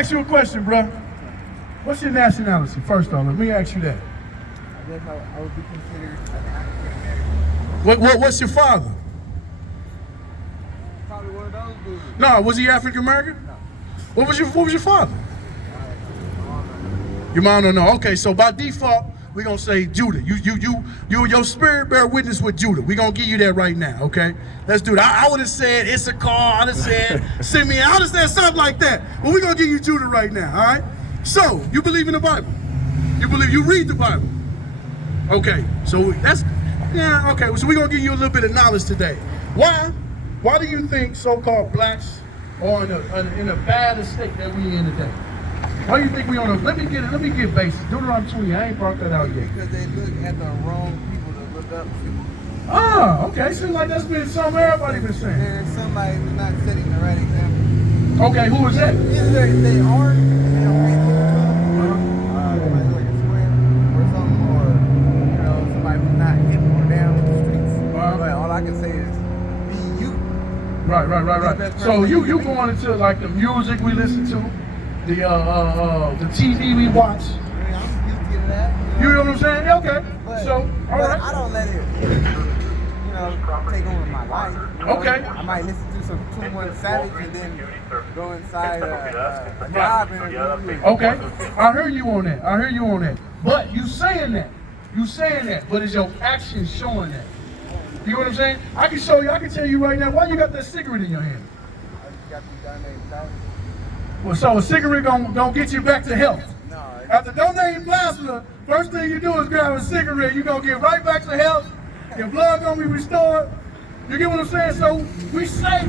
ask you a question, bro. What's your nationality? First off, let me ask you that. I guess I would be considered an African-American. What's your father? Probably one of those dudes. No, was he African American? No. What was your father? Your mom don't know. Okay, so by default, we're gonna say Judah. Your spirit bear witness with Judah. We're gonna give you that right now, okay? Let's do that. I would have said Issachar, I'd have said Simeon, I would have said something like that. But we're gonna give you Judah right now, all right? So, you believe in the Bible. You read the Bible. Okay, so that's, yeah, okay, so we're gonna give you a little bit of knowledge today. Why do you think so-called blacks are in a bad state that we in today? Why do you think we on a, let me get basic. Deuteronomy 20, I ain't brought that out yet. Because they look at the wrong people to look up to. Ah, okay, seems like that's been something everybody been saying. There's somebody who's not setting the right example. Okay, who is that? Either they are, and they don't pay attention to them, somebody like a square or something, or, you know, somebody who's not hip or down with the streets. But all I can say is, be you. Right. So you going into like the music we listen to, the TV we watch. I mean, I'm guilty of that. You know what I'm saying? Okay. But, So, all right. I don't let it, you know, take over my life. You know? Okay. I might listen to some 21 Savage and then go inside a job interview. Okay. I heard you on that. But you saying that. But is your actions showing that? You know what I'm saying? I can tell you right now, why you got that cigarette in your hand? I just got these donating plasma. Well, so a cigarette gonna get you back to health. No. After donating plasma, first thing you do is grab a cigarette. You're gonna get right back to health. Your blood gonna be restored. You get what I'm saying? So we say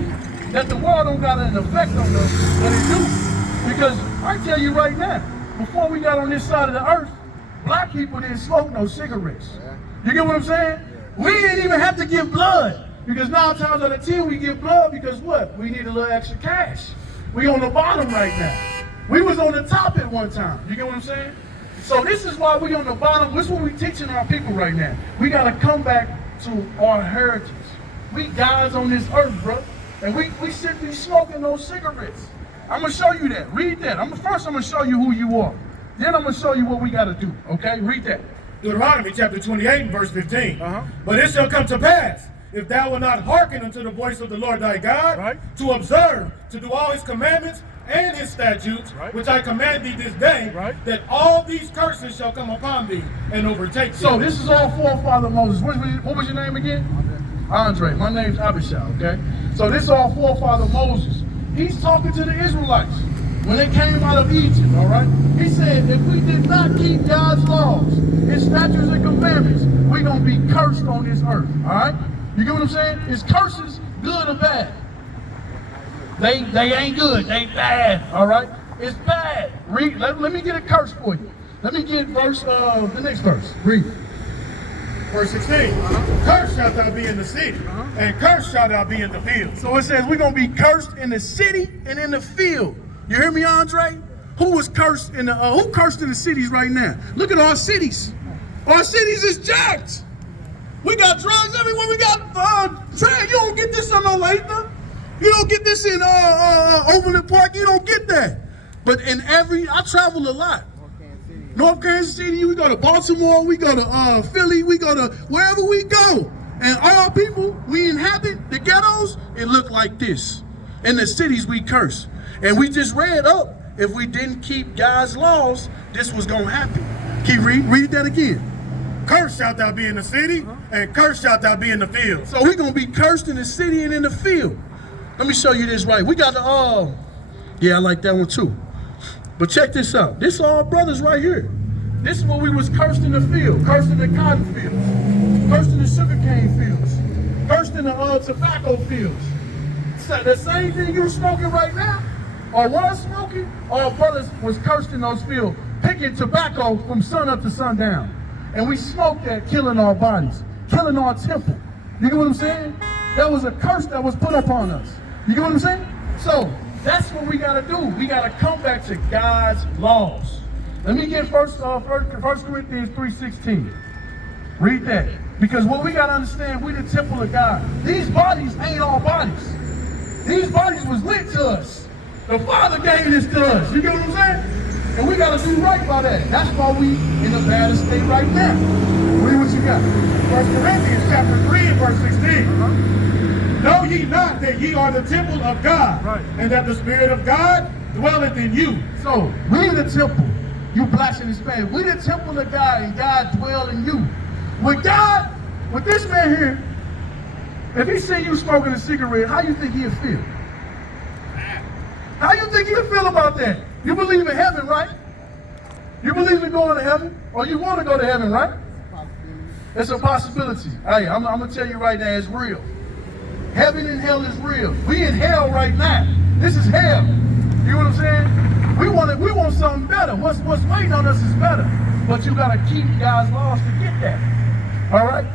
that the world don't got an effect on us, but it do. Because I tell you right now, before we got on this side of the earth, black people didn't smoke no cigarettes. You get what I'm saying? We didn't even have to give blood. Because 9 times out of 10 we give blood because what? We need a little extra cash. We on the bottom right now. We was on the top at one time. You get what I'm saying? So this is why we on the bottom. This is what we teaching our people right now. We gotta come back to our heritage. We guys on this earth, bro. And we shouldn't be smoking those cigarettes. I'm gonna show you that. Read that. First I'm gonna show you who you are. Then I'm gonna show you what we gotta do. Okay? Read that. Deuteronomy chapter 28 and verse 15. But it shall come to pass, if thou wilt not hearken unto the voice of the Lord thy God, to observe, to do all his commandments and his statutes, which I command thee this day, that all these curses shall come upon thee and overtake thee. So this is all forefather Moses. What was your name again? Andre. My name's Abishai, okay? So this is all forefather Moses. He's talking to the Israelites when they came out of Egypt, all right? He said, if we did not keep God's laws, his statutes and commandments, we're going to be cursed on this earth, all right? You get what I'm saying? Is curses good or bad? They ain't good. They bad. All right? It's bad. Read. Let me get a curse for you. Let me get the next verse. Read. Verse 16. Cursed shalt thou be in the city, and cursed shalt thou be in the field. So it says we're gonna be cursed in the city and in the field. You hear me, Andre? Who was cursed in the who cursed in the cities right now? Look at our cities. Our cities is jacked. We got drugs everywhere. We got trash. You don't get this in Olathe. You don't get this in Overland Park. You don't get that. But in I travel a lot. North Kansas City, we go to Baltimore, we go to Philly, we go to wherever we go. And all people we inhabit, the ghettos, it look like this. In the cities we curse. And we just read up, if we didn't keep God's laws, this was gonna happen. Keep read that again. Cursed shalt thou be in the city, and cursed shalt thou be in the field. So we're gonna be cursed in the city and in the field. Let me show you this right. We got the yeah, I like that one too. But check this out. This is all brothers right here. This is what we was cursed in the field, cursed in the cotton fields, cursed in the sugarcane fields, cursed in the tobacco fields. So the same thing you're smoking right now, or was smoking, our brothers was cursed in those fields, picking tobacco from sun up to sundown. And we smoked that, killing our bodies, killing our temple. You get what I'm saying? That was a curse that was put upon us. You get what I'm saying? So that's what we gotta do. We gotta come back to God's laws. Let me get First Corinthians 3:16. Read that. Because what we gotta understand, we the temple of God. These bodies ain't our bodies. These bodies was lit to us. The Father gave this to us. You get what I'm saying? And we got to do right by that. That's why we in the baddest state right now. Read what you got. 1 Corinthians chapter 3 and verse 16. Know ye not that ye are the temple of God, and that the Spirit of God dwelleth in you? So, we the temple. You blacks and Hispanics. We the temple of God, and God dwell in you. With God, with this man here, if he see you smoking a cigarette, how you think he'll feel? How you think he'll feel about that? You believe in heaven, right? You believe in going to heaven? Or you want to go to heaven, right? It's a possibility. Hey, I'm going to tell you right now, it's real. Heaven and hell is real. We in hell right now. This is hell. You know what I'm saying? We want something better. What's waiting on us is better. But you got to keep God's laws to get that. All right?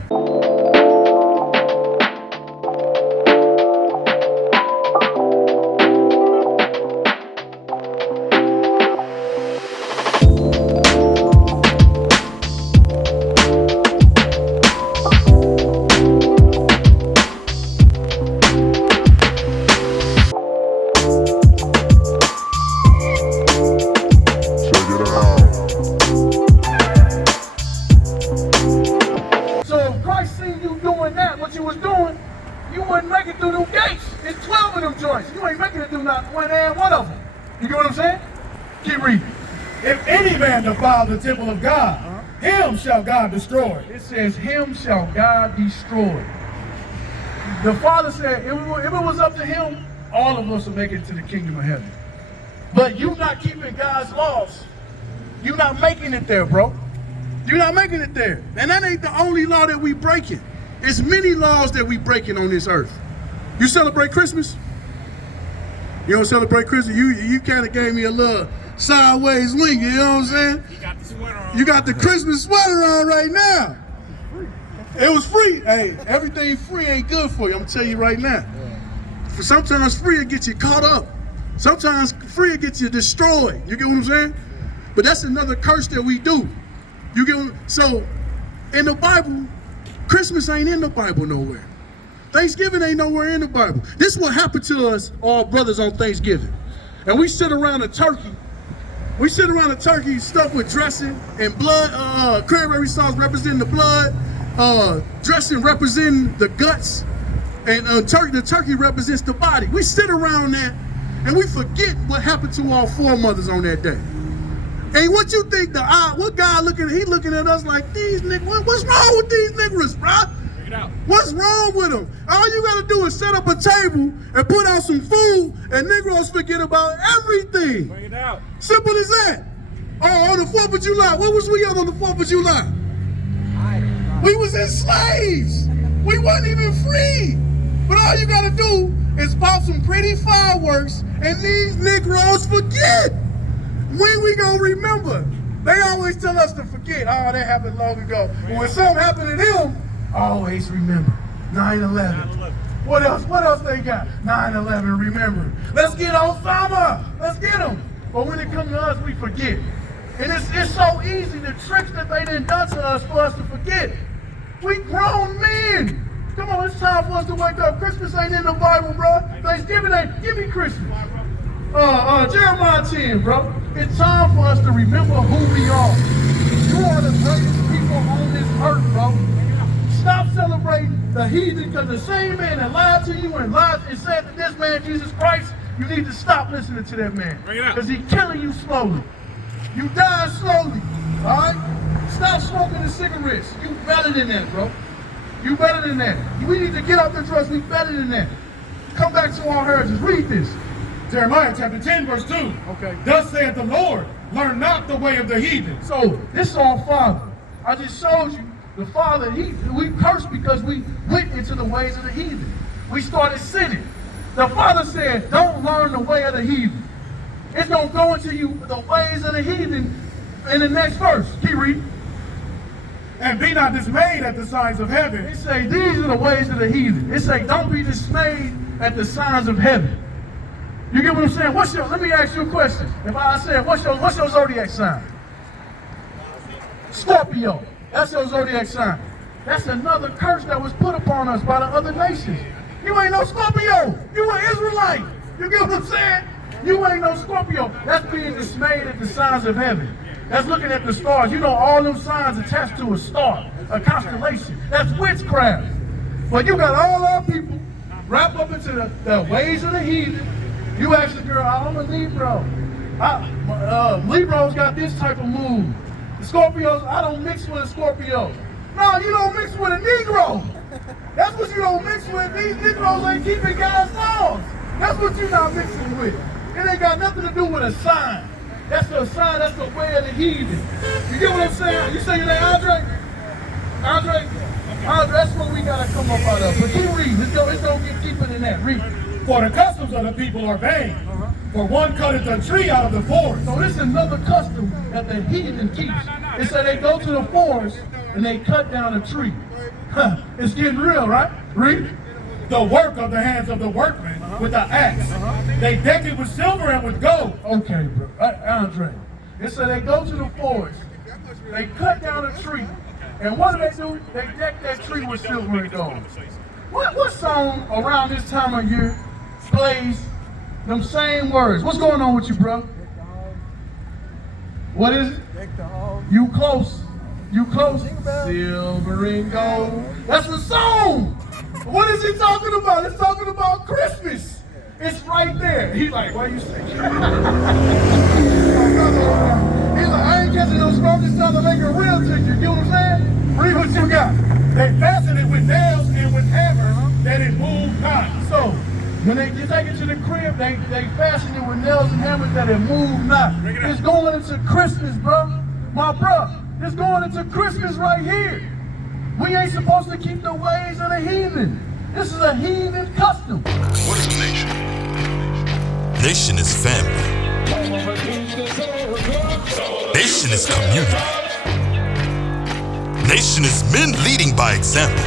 Defile the temple of God, him shall God destroy. It says, him shall God destroy. The Father said, if it was up to him, all of us would make it to the kingdom of heaven. But you not keeping God's laws, you not making it there, bro. You're not making it there. And that ain't the only law that we breaking. There's many laws that we breaking on this earth. You celebrate Christmas? You don't celebrate Christmas? You kind of gave me a little sideways wink, you know what I'm saying? You got the sweater on. You got the Christmas sweater on right now. It was free. Hey, everything free ain't good for you. I'm gonna tell you right now. For sometimes free will get you caught up. Sometimes free will get you destroyed. You get what I'm saying? But that's another curse that we do. You get so in the Bible, Christmas ain't in the Bible nowhere. Thanksgiving ain't nowhere in the Bible. This is what happened to us, all brothers, on Thanksgiving. And we sit around a turkey. We sit around a turkey stuffed with dressing and blood, cranberry sauce representing the blood, dressing representing the guts, and the turkey represents the body. We sit around that and we forget what happened to our foremothers on that day. And what you think what God looking at us like, these niggas, what's wrong with these niggas, bro? Bring it out. What's wrong with them? All you gotta do is set up a table and put out some food, and Negroes forget about everything. Bring it out. Simple as that. Oh, on the 4th of July, what was we on the 4th of July? We was enslaved. We wasn't even free. But all you gotta do is pop some pretty fireworks, and these Negroes forget. When we gonna remember? They always tell us to forget. Oh, that happened long ago. But when something happened to them, always remember. 9/11. What else? What else they got? 9/11, remember. Let's get Osama. Let's get him. But when it comes to us, we forget. And it's so easy, the tricks that they done to us for us to forget. We grown men. Come on, it's time for us to wake up. Christmas ain't in the Bible, bro. Thanksgiving ain't. Give me Christmas. Jeremiah 10, bro. It's time for us to remember who we are. You are the greatest people on this earth, bro. Stop celebrating the heathen, because the same man that lied to you and said that this man, Jesus Christ, you need to stop listening to that man. Because he's killing you slowly. You die slowly, all right? Stop smoking the cigarettes. You better than that, bro. You better than that. We need to get off the drugs. We better than that. Come back to our heritage. Read this. Jeremiah chapter 10, verse 2. Okay. Thus saith the Lord, learn not the way of the heathen. So, this is our Father. I just showed you the Father. We cursed because we went into the ways of the heathen. We started sinning. The Father said, don't learn the way of the heathen. It's going to go into you the ways of the heathen in the next verse. Keep reading. And be not dismayed at the signs of heaven. It say, these are the ways of the heathen. It say, don't be dismayed at the signs of heaven. You get what I'm saying? Let me ask you a question. If I said, what's your zodiac sign? Scorpio. That's your zodiac sign. That's another curse that was put upon us by the other nations. You ain't no Scorpio. You an Israelite. You get what I'm saying? You ain't no Scorpio. That's being dismayed at the signs of heaven. That's looking at the stars. You know all them signs attached to a star, a constellation. That's witchcraft. But you got all our people wrapped up into the ways of the heathen. You ask the girl, I'm a Libra. Libras got this type of mood. The Scorpios, I don't mix with a Scorpio. No, you don't mix with a Negro. That's what you don't mix with. These Negroes ain't keeping God's laws. That's what you're not mixing with. It ain't got nothing to do with a sign. That's the sign, that's the way of the heathen. You get what I'm saying? You say your name Andre? Andre, that's what we gotta come up out of. But keep reading. Let's go get deeper than that. Read. For the customs of the people are vain. For one cutteth a tree out of the forest. So this is another custom that the heathen keeps. It said they go to the forest and they cut down a tree. It's getting real, right? Read. The work of the hands of the workmen with the axe. They deck it with silver and with gold. Okay, bro. Andre. It said they go to the forest, they cut down a tree, and what do? They deck that tree with silver and gold. What song around this time of year plays them same words? What's going on with you, bro? What is it? You close. You close. Silver and gold. That's the song. What is he talking about? It's talking about Christmas. It's right there. He's like, why you say? He's like, I ain't catching no smoke. Just trying to make it real to you. You know what I'm saying? Read what you got. They fasten it with nails and with hammers that it move not. So, when they take it to the crib, they fasten it with nails and hammers that it move not. It's going into Christmas, bro. My bro, it's going into Christmas right here. We ain't supposed to keep the ways of the heathen. This is a heathen custom. What is a nation? Nation is family. Nation is community. Nation is men leading by example.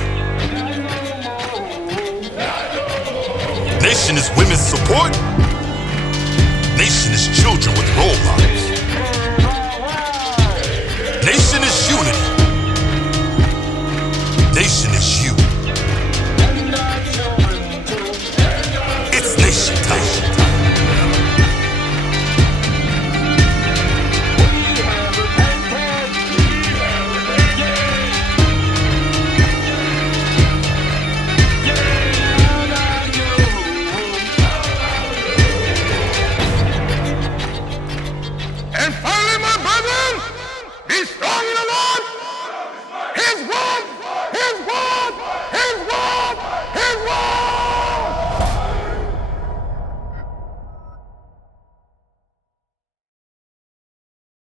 Nation is women's support. Nation is children with role models.